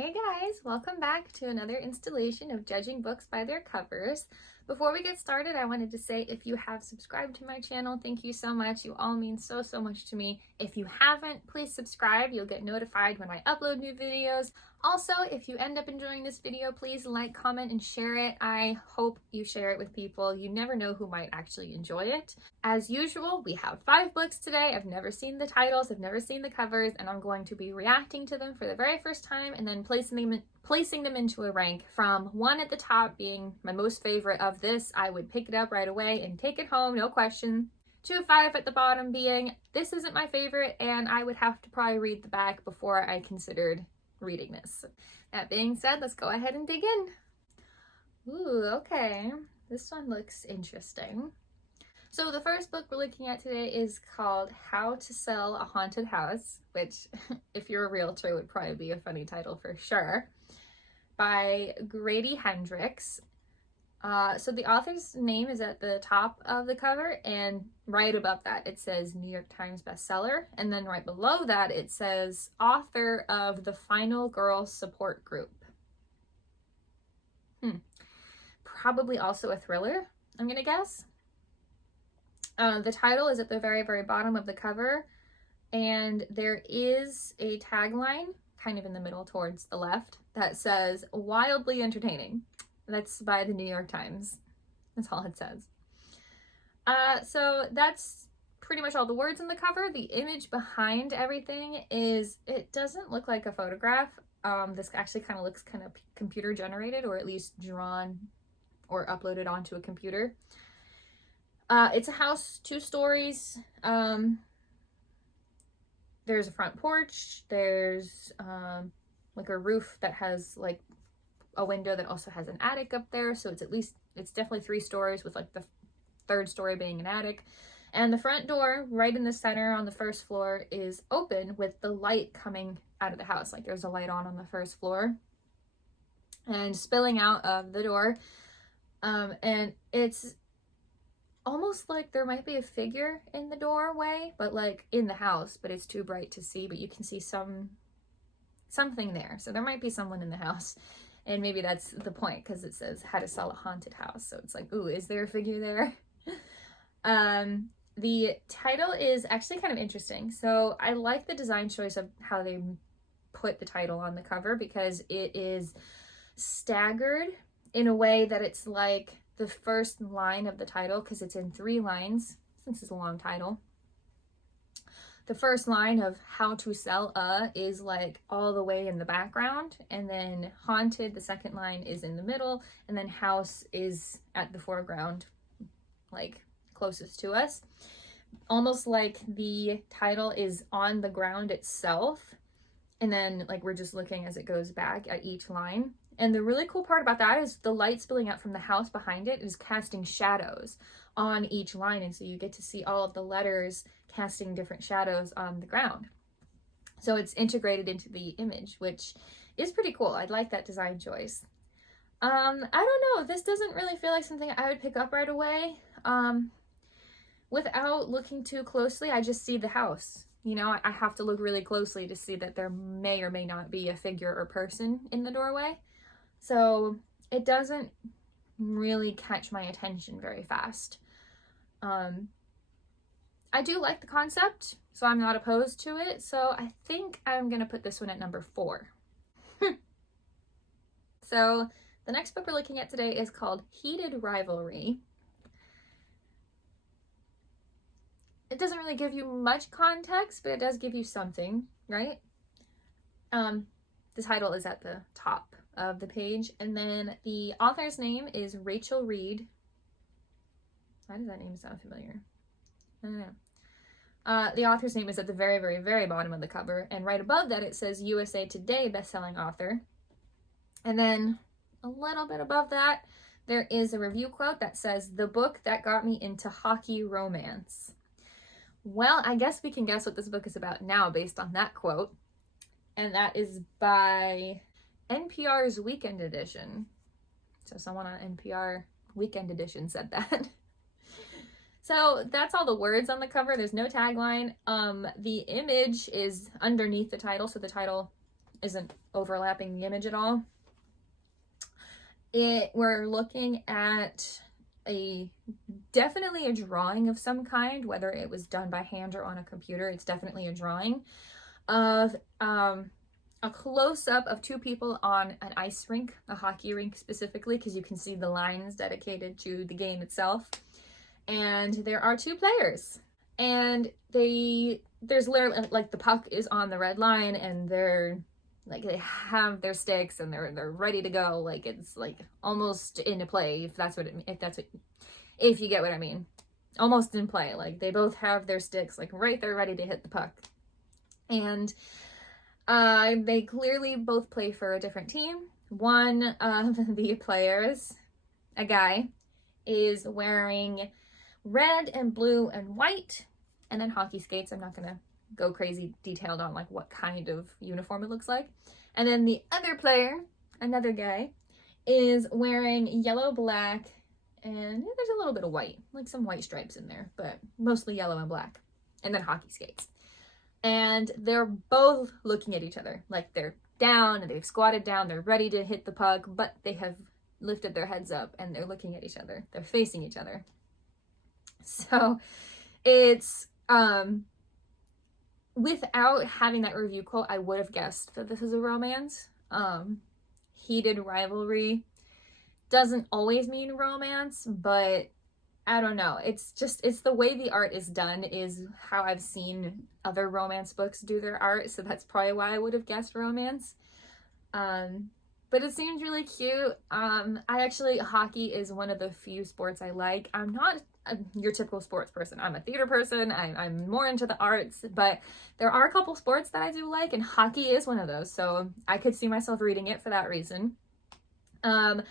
Hey guys, welcome back to another installation of Judging Books by Their Covers. Before we get started, I wanted to say if you have subscribed to my channel, thank you so much. You all mean so much to me. If you haven't, please subscribe. You'll get notified when I upload new videos. Also, if you end up enjoying this video, please like, comment, and share it. I hope you share it with people. You never know who might actually enjoy it. As usual, we have 5 books today. I've never seen the titles, I've never seen the covers, and I'm going to be reacting to them for the very first time and then placing them into a rank from 1 at the top being my most favorite of this. I would pick it up right away and take it home, no question. To 5 at the bottom being this isn't my favorite and I would have to probably read the back before I considered reading this. That being said, let's go ahead and dig in. Ooh, okay. This one looks interesting. So the first book we're looking at today is called How to Sell a Haunted House, which if you're a realtor would probably be a funny title for sure, by Grady Hendrix. So the author's name is at the top of the cover, and right above that it says New York Times bestseller, and then right below that it says author of the Final Girl Support Group. Probably also a thriller, I'm gonna guess. The title is at the very bottom of the cover, and there is a tagline kind of in the middle towards the left that says wildly entertaining. That's by the New York Times. That's all it says. So that's pretty much all the words in the cover. The image behind everything it doesn't look like a photograph. This actually kind of looks kind of computer generated, or at least drawn or uploaded onto a computer. It's a house, 2 stories. There's a front porch. There's like a roof that has like a window that also has an attic up there. So it's definitely 3 stories with like the 3rd story being an attic. And the front door right in the center on the 1st floor is open with the light coming out of the house. Like there's a light on the 1st floor and spilling out of the door. And it's almost like there might be a figure in the doorway, but like in the house, but it's too bright to see, but you can see something there. So there might be someone in the house, and maybe that's the point because it says how to sell a haunted house. So it's like, ooh, is there a figure there? The title is actually kind of interesting. So I like the design choice of how they put the title on the cover, because it is staggered in a way that it's like the first line of the title, because it's in 3 lines since it's a long title. The first line of how to sell is like all the way in the background, and then haunted, the second line, is in the middle, and then house is at the foreground, like closest to us. Almost like the title is on the ground itself, and then like we're just looking as it goes back at each line. And the really cool part about that is the light spilling out from the house behind it is casting shadows on each line. And so you get to see all of the letters casting different shadows on the ground. So it's integrated into the image, which is pretty cool. I like that design choice. I don't know. This doesn't really feel like something I would pick up right away. Without looking too closely, I just see the house. You know, I have to look really closely to see that there may or may not be a figure or person in the doorway. So it doesn't really catch my attention very fast. I do like the concept, so I'm not opposed to it. So I think I'm going to put this one at number 4. So the next book we're looking at today is called Heated Rivalry. It doesn't really give you much context, but it does give you something, right? The title is at the top of the page, and then the author's name is Rachel Reed. Why does that name sound familiar? I don't know. The author's name is at the very bottom of the cover, and right above that it says USA Today bestselling author. And then a little bit above that there is a review quote that says, "The book that got me into hockey romance." Well, I guess we can guess what this book is about now based on that quote, and that is by NPR's Weekend Edition. So someone on NPR Weekend Edition said that. So that's all the words on the cover. There's no tagline. The image is underneath the title, so the title isn't overlapping the image at all. We're looking at definitely a drawing of some kind, whether it was done by hand or on a computer. It's definitely a drawing of a close-up of two people on an ice rink, a hockey rink specifically, because you can see the lines dedicated to the game itself. And there are two players, and there's literally, like, the puck is on the red line, and they have their sticks and they're ready to go. Like, it's like almost into play, if you get what I mean. Almost in play. Like, they both have their sticks like right there ready to hit the puck. And they clearly both play for a different team. One of the players, a guy, is wearing red and blue and white, and then hockey skates. I'm not gonna go crazy detailed on like what kind of uniform it looks like. And then the other player, another guy, is wearing yellow, black, and there's a little bit of white, like some white stripes in there, but mostly yellow and black, and then hockey skates. And they're both looking at each other, like they're down and they've squatted down, they're ready to hit the puck, but they have lifted their heads up and they're looking at each other. They're facing each other. So it's, without having that review quote, I would have guessed that this is a romance. Heated rivalry doesn't always mean romance, but I don't know. It's the way the art is done is how I've seen other romance books do their art, so that's probably why I would have guessed romance. But it seems really cute. Hockey is one of the few sports I like. I'm not your typical sports person. I'm a theater person. I'm more into the arts, but there are a couple sports that I do like, and hockey is one of those, so I could see myself reading it for that reason. I'm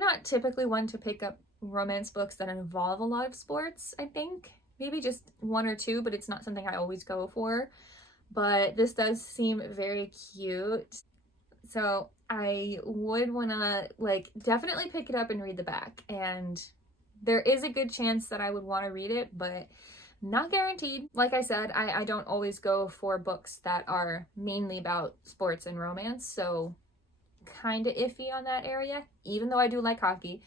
not typically one to pick up romance books that involve a lot of sports, I think. Maybe just one or two, but it's not something I always go for. But this does seem very cute. So I would want to, like, definitely pick it up and read the back. And there is a good chance that I would want to read it, but not guaranteed. Like I said, I don't always go for books that are mainly about sports and romance, so kind of iffy on that area, even though I do like hockey.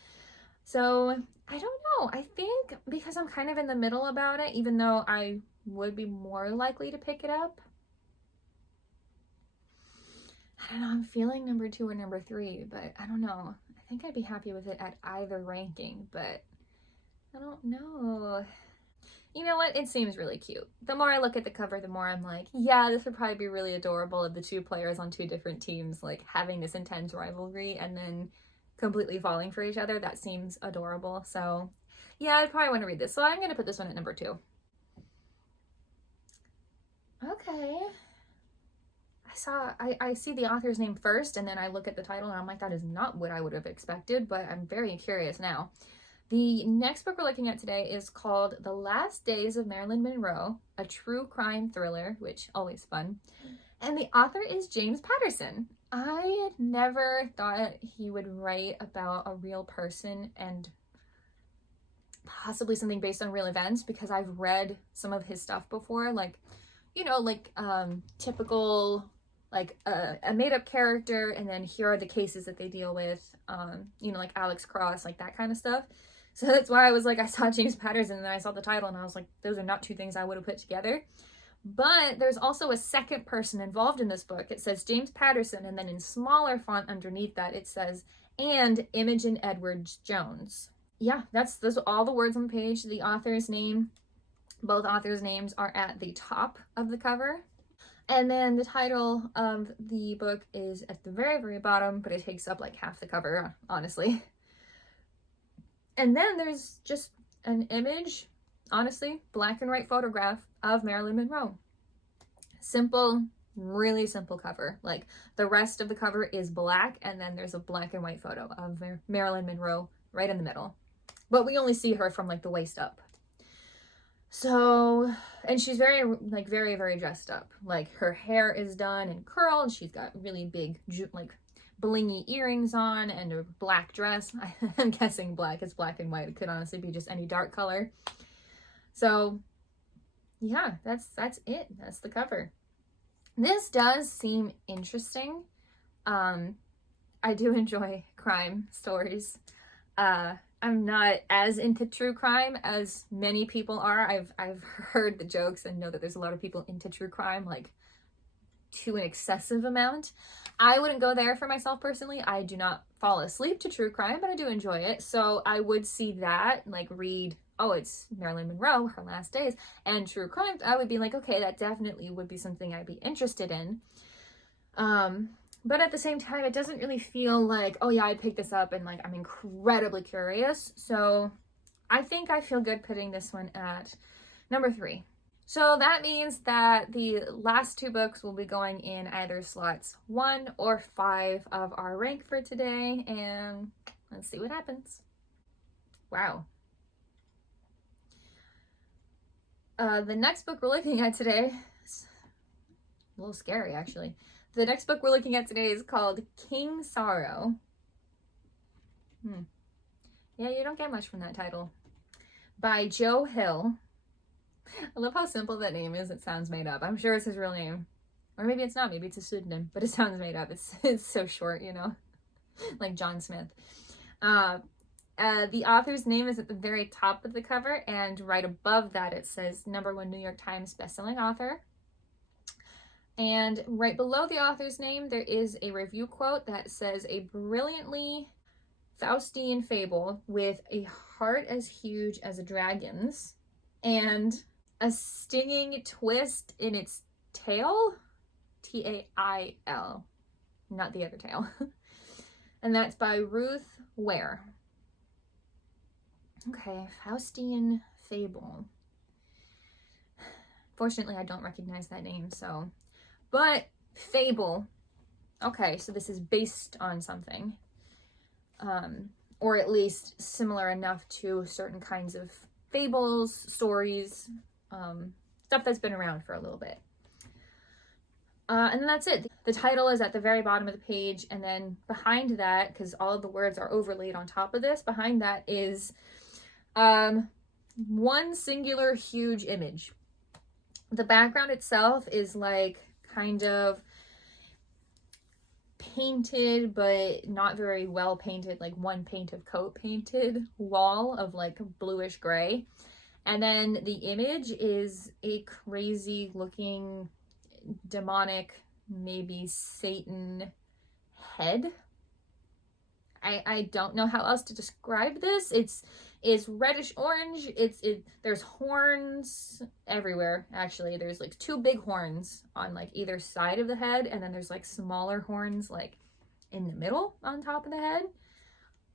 So I don't know. I think because I'm kind of in the middle about it, even though I would be more likely to pick it up, I don't know, I'm feeling number 2 or number 3, but I don't know. I think I'd be happy with it at either ranking, but I don't know. You know what? It seems really cute. The more I look at the cover, the more I'm like, yeah, this would probably be really adorable of the two players on two different teams, like having this intense rivalry and then completely falling for each other. That seems adorable. So yeah, I'd probably want to read this. So I'm going to put this one at number 2. Okay. I see the author's name first, and then I look at the title and I'm like, that is not what I would have expected, but I'm very curious now. The next book we're looking at today is called The Last Days of Marilyn Monroe, a true crime thriller, which always fun. And the author is James Patterson. I had never thought he would write about a real person and possibly something based on real events, because I've read some of his stuff before, like, you know, like typical, like a made-up character, and then here are the cases that they deal with, you know, like Alex Cross, like that kind of stuff. So that's why I was like, I saw James Patterson and then I saw the title and I was like, those are not two things I would have put together. But there's also a second person involved in this book. It says James Patterson, and then in smaller font underneath that it says, and Imogen Edwards Jones. Yeah, those are all the words on the page. The author's name, both authors' names are at the top of the cover. And then the title of the book is at the very, very bottom, but it takes up like half the cover, honestly. And then there's just an image, honestly, black and white photograph of Marilyn Monroe. Simple, really simple cover. Like, the rest of the cover is black, and then there's a black and white photo of Marilyn Monroe right in the middle. But we only see her from like the waist up. So, and she's very, very dressed up. Like, her hair is done and curled. She's got really big, like, blingy earrings on and a black dress. I'm guessing black is black and white. It could honestly be just any dark color. So, yeah, that's it. That's the cover. This does seem interesting. I do enjoy crime stories. I'm not as into true crime as many people are. I've heard the jokes and know that there's a lot of people into true crime, like to an excessive amount. I wouldn't go there for myself personally. I do not fall asleep to true crime, but I do enjoy it. So I would see that, like read, oh, it's Marilyn Monroe, her last days, and true crime. I would be like, okay, that definitely would be something I'd be interested in. But at the same time, it doesn't really feel like, oh yeah, I'd pick this up and like I'm incredibly curious. So I think I feel good putting this one at number 3. So that means that the last 2 books will be going in either slots 1 or 5 of our rank for today, and let's see what happens. Wow. The next book we're looking at today is a little scary, actually. The next book we're looking at today is called King Sorrow. Yeah, you don't get much from that title. By Joe Hill. I love how simple that name is. It sounds made up. I'm sure it's his real name. Or maybe it's not. Maybe it's a pseudonym. But it sounds made up. It's so short, you know? Like John Smith. The author's name is at the very top of the cover. And right above that it says #1 New York Times bestselling author. And right below the author's name, there is a review quote that says, a brilliantly Faustian fable with a heart as huge as a dragon's and a stinging twist in its tail, Tail, not the other tail. And that's by Ruth Ware. Okay, Faustian fable. Fortunately, I don't recognize that name, so... But fable, okay, so this is based on something, or at least similar enough to certain kinds of fables, stories, stuff that's been around for a little bit. And then that's it. The title is at the very bottom of the page, and then behind that, because all of the words are overlaid on top of this, behind that is one singular huge image. The background itself is like kind of painted, but not very well painted, like one paint of coat painted wall of like bluish gray. And then the image is a crazy looking demonic, maybe Satan head. I don't know how else to describe this. It's reddish orange. There's horns everywhere. Actually, there's like 2 big horns on like either side of the head, and then there's like smaller horns like in the middle on top of the head.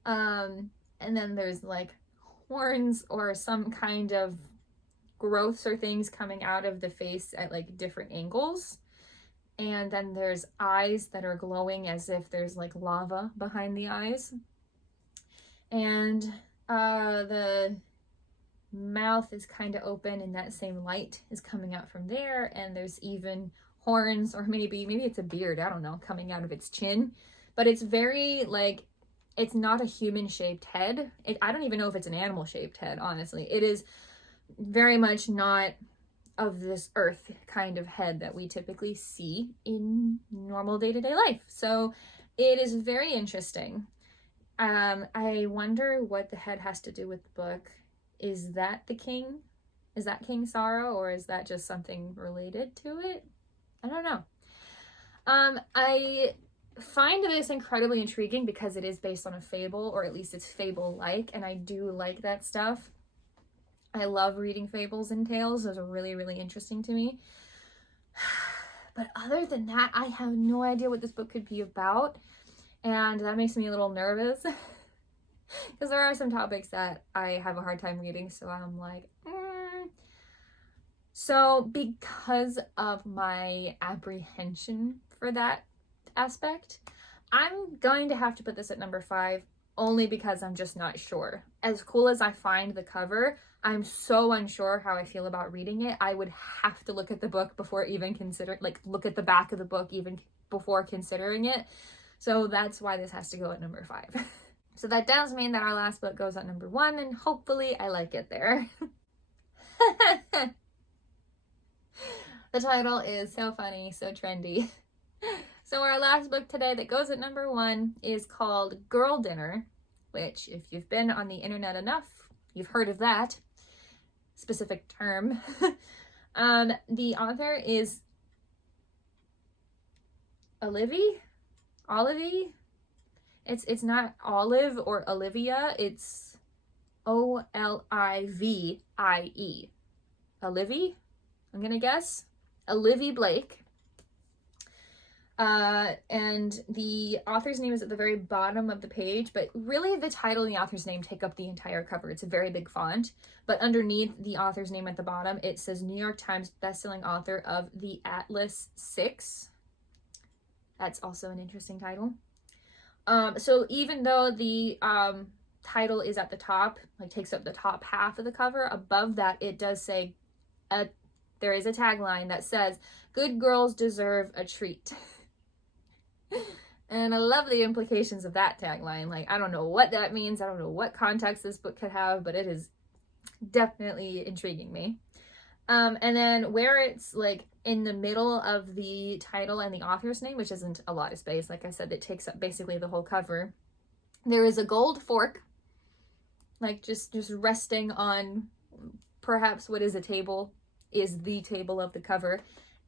And then there's like horns or some kind of growths or things coming out of the face at like different angles. And then there's eyes that are glowing as if there's like lava behind the eyes. And the mouth is kind of open, and that same light is coming out from there. And there's even horns, or maybe it's a beard, I don't know, coming out of its chin. But it's very like, it's not a human shaped head. I don't even know if it's an animal shaped head, honestly. It is very much not of this earth kind of head that we typically see in normal day-to-day life. So it is very interesting. I wonder what the head has to do with the book. Is that the king? Is that King Sorrow, or is that just something related to it? I don't know. I find this incredibly intriguing because it is based on a fable, or at least it's fable-like, and I do like that stuff. I love reading fables and tales. Those are really, really interesting to me. But other than that, I have no idea what this book could be about. And that makes me a little nervous. Because there are some topics that I have a hard time reading. So I'm like, So because of my apprehension for that aspect, I'm going to have to put this at number 5. Only because I'm just not sure. As cool as I find the cover, I'm so unsure how I feel about reading it. I would have to look at the book before even look at the back of the book even before considering it. So that's why this has to go at number 5. So that does mean that our last book goes at number 1, and hopefully I like it there. The title is so funny, so trendy. So our last book today that goes at number 1 is called Girl Dinner, which if you've been on the internet enough, you've heard of that specific term. The author is Olivie. It's not Olive or Olivia, it's Olivie. Olivie, I'm gonna guess. Olivie Blake. And the author's name is at the very bottom of the page, but really the title and the author's name take up the entire cover. It's a very big font, but underneath the author's name at the bottom, it says New York Times bestselling author of The Atlas Six. That's also an interesting title. So even though the title is at the top, like takes up the top half of the cover, above that it does say, there is a tagline that says, "Good girls deserve a treat." And I love the implications of that tagline. Like, I don't know what that means. I don't know what context this book could have, but it is definitely intriguing me. And then where it's like in the middle of the title and the author's name, which isn't a lot of space, like I said, it takes up basically the whole cover, there is a gold fork, like just resting on perhaps what is a table, is the table of the cover.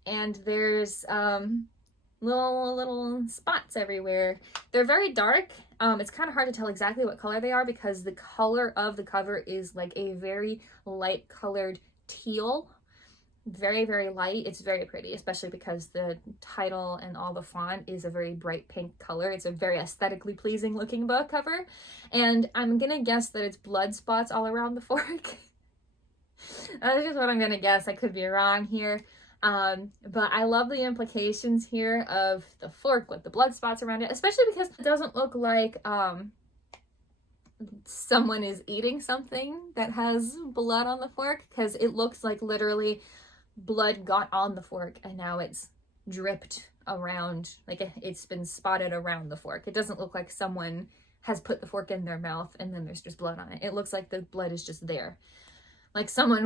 And there's little spots everywhere. They're very dark. It's kind of hard to tell exactly what color they are because the color of the cover is like a very light colored teal. Very, very light. It's very pretty, especially because the title and all the font is a very bright pink color. It's a very aesthetically pleasing looking book cover. And I'm gonna guess that it's blood spots all around the fork. That's just what I'm gonna guess. I could be wrong here. But I love the implications here of the fork with the blood spots around it, especially because it doesn't look like someone is eating something that has blood on the fork, because it looks like literally blood got on the fork and now it's dripped around, like it's been spotted around the fork. It doesn't look like someone has put the fork in their mouth and then there's just blood on it. It looks like the blood is just there. Like someone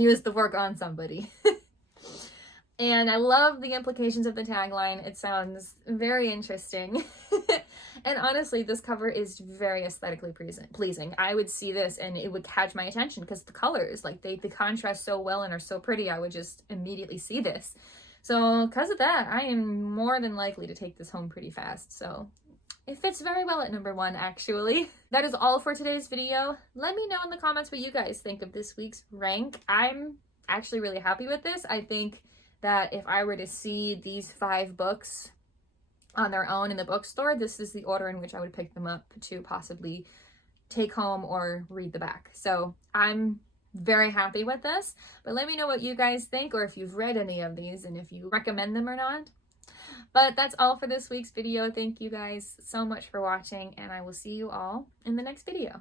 used the fork on somebody. And I love the implications of the tagline. It sounds very interesting. And honestly, this cover is very aesthetically pleasing. I would see this and it would catch my attention because the colors, like they contrast so well and are so pretty. I would just immediately see this. So because of that, I am more than likely to take this home pretty fast. So it fits very well at number 1, actually. That is all for today's video. Let me know in the comments what you guys think of this week's rank. I'm actually really happy with this. I think that if I were to see these 5 books on their own in the bookstore, this is the order in which I would pick them up to possibly take home or read the back. So I'm very happy with this, but let me know what you guys think, or if you've read any of these and if you recommend them or not. But that's all for this week's video. Thank you guys so much for watching, and I will see you all in the next video.